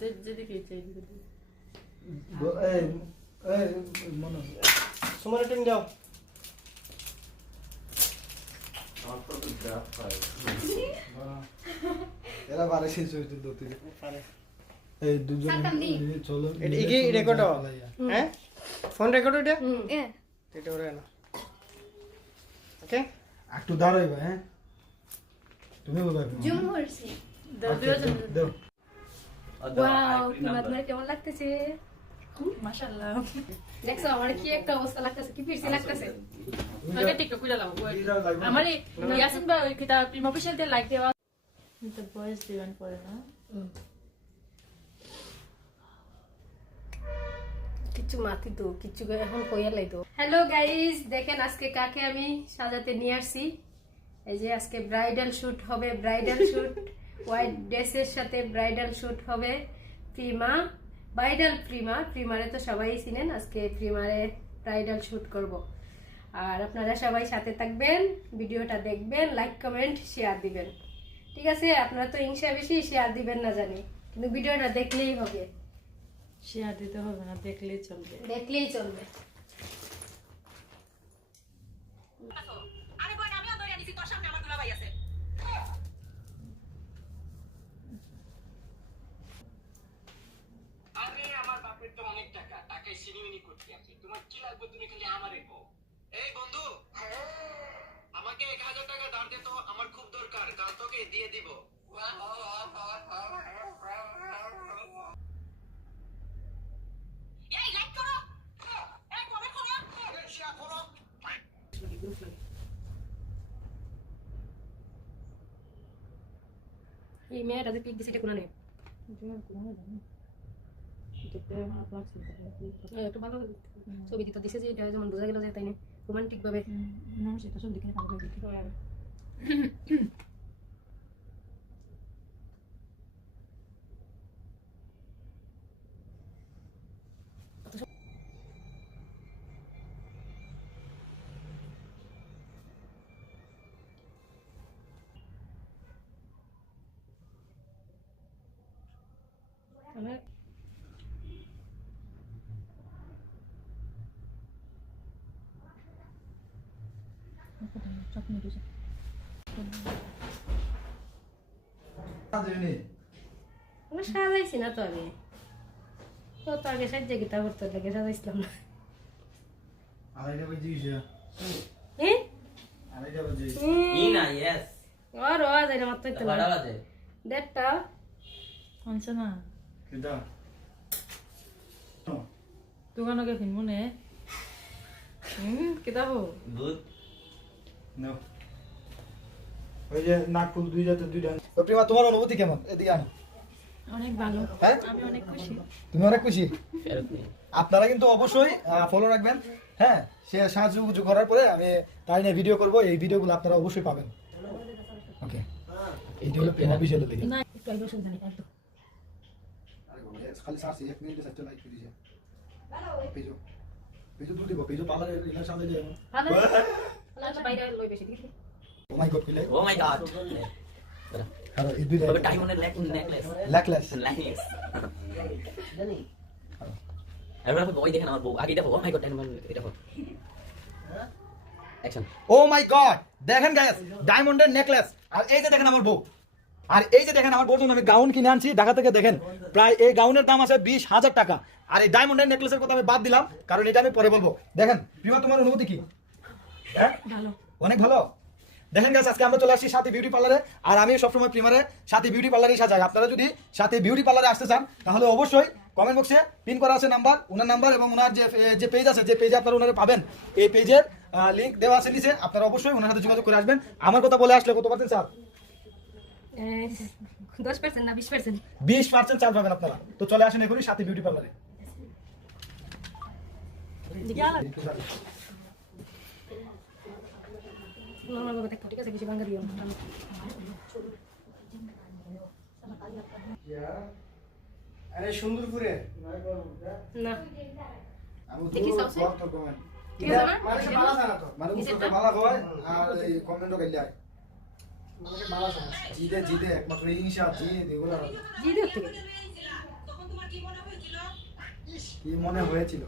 যেদিকে ইচ্ছে এদিকে দিই। মনে সময় টিং দাও এরা বারে শেষ হয়েছে তো তুই এই দুজন চলো এটা কি রেকর্ড হ্যাঁ ফোন রেকর্ড এটা এটা ওরে না ওকে একটু দাঁড়াইবা হ্যাঁ তুমি বলবা জুম করছি দাও ওয়াও তোমাদের কেমন লাগতেছে মাশাআল্লাহ দেখছো আমার কি একটা অবস্থা লাগতেছে কি ফিরছি লাগতেছে আগে টিকটক করে লাও আমার ইয়াসিন ভাই ওই কিতা প্রিম অফিশিয়াল তে লাইক দেওয়া তো ভয়েস দিবেন পরে না কিছু মাতি তো কিছু এখন কইয়া লাইতো হ্যালো গাইস দেখেন আজকে কাকে আমি সাজাতে নিয়ে আসছি এই যে আজকে ব্রাইডাল শুট হবে ব্রাইডাল শুট হোয়াইট ড্রেসের সাথে ব্রাইডাল শুট হবে প্রিমা ব্রাইডাল প্রিমারে তো সবাই চিনেন আজকে প্রিমারে ব্রাইডাল শুট করব আর আপনারা সবাই সাথে থাকবেন ভিডিওটা দেখবেন লাইক কমেন্ট শেয়ার দিবেন ঠিক আছে আপনারা তো হিংসা বেশি শেয়ার দিবেন না জানি কিন্তু ভিডিওটা দেখলেই হবে শেয়ার দিতে হবে না দেখলেই চলবে দেখলেই চলবে এই বন্ধু আমাকে 1000 টাকা ধার দে তো আমার খুব দরকার কাল তোকে দিয়ে দিব এই লাইক করো এই কমেন্ট করো এই শেয়ার করো এই মেয়েটা যে পিক দিছে এটা কোনা নেই একটু ভালো ছবি দিতে দিছে যে এটা যেমন বোঝা গেল যে তাই না রোমান্টিক ভাবে না সেটা সব দেখে ভালো লাগে আমার চটনি দিছে আমি সাজাইছি না তো আমি তো আগে সাজ্জা গীতা করতে লাগে সাজাইছিলাম না আড়াইটা বাজে গেছে হ্যাঁ আড়াইটা বাজে ইনা ইয়েস আর ও যাই না মাত্র তো বাড়া বাজে দেড়টা আনছে না কিটা দোকানকে ফিনমু নে কিতাব ভূত নো ওই যে নাকফুল দুই জাতে দুইটা তো প্রিমা তোমার অনুভূতি কেমন এদিকে আনো অনেক ভালো হ্যাঁ আমি অনেক খুশি তুমি অনেক খুশি ফেরত নেই আপনারা কিন্তু অবশ্যই ফলো রাখবেন হ্যাঁ সে সাহায্য করার পরে আমি তাই নিয়ে ভিডিও করব এই ভিডিওগুলো আপনারা অবশ্যই পাবেন ওকে এইটা হলো প্রেম অফিসিয়াল দিকে না একটু আইবো শুনতে নেই একটু খালি সার্চ 1 মিনিটে সার্চ লাইক করে দিছে পেজো পেজো তুই দিব পেজো পার্লারে এর সামনে যাই ভালো ভালো বাইরে লই বেশি দেখি ও মাই গড কিলে ও মাই গড আরে এই দুইটা ওটা ডায়মন্ডের নেকলেস ল্যাকলেস লাইস জানি এবার ওই দেখেন আমার বউ আগে দেখো ও মাই গড ডায়মন্ড এটা দেখো অ্যাকশন ও মাই গড দেখেন গাইস ডায়মন্ডের নেকলেস আর এই যে দেখেন আমার বউ আর এই যে দেখেন আমার বউর জন্য আমি গাউন কিনে আনছি ঢাকা থেকে দেখেন প্রায় এই গাউনের দাম আছে 20,000 টাকা আর এই ডায়মন্ডের নেকলেসের কথা আমি বাদ দিলাম কারণ এটা আমি পরে বলবো দেখেন প্রিয় তোমার অনুভূতি কি হ্যাঁ ভালো অনেক ভালো দেখেন গাইস আজকে আমরা চলে আসছি সাথী বিউটি পার্লারে আর আমি সবসময় প্রিমারে সাথী বিউটি পার্লারই সাজাই আপনারা যদি সাথী বিউটি পার্লারে আসতে চান তাহলে অবশ্যই কমেন্ট বক্সে পিন করা আছে নাম্বার ওনার নাম্বার এবং ওনার যে পেজ আছে যে পেজে আপনারা ওনারা পাবেন এই পেজের লিংক দেওয়া আছে নিচে আপনারা অবশ্যই ওনার সাথে যোগাযোগ করে আসবেন আমার কথা বলে আসলে কত পার্সেন্ট স্যার 10% না 20% 20% ছাড় পাবেন আপনারা তো চলে আসেন এখনই সাথী বিউটি পার্লারে নরমাল ভাবে দেখো ঠিক আছে বেশি ভাঙা দিও আরে সুন্দরপুরে না আমি দেখি সবসে ঠিক আছে না মানুষ ভালো জানা তো মানে উত্তরটা ভালো হয় আর এই কমেন্টও গাইলে আয় মানুষ ভালো জানা জিদে একমাত্র ইংশা জিদ এগুলো জি দেখতে কি মনে হয়েছিল?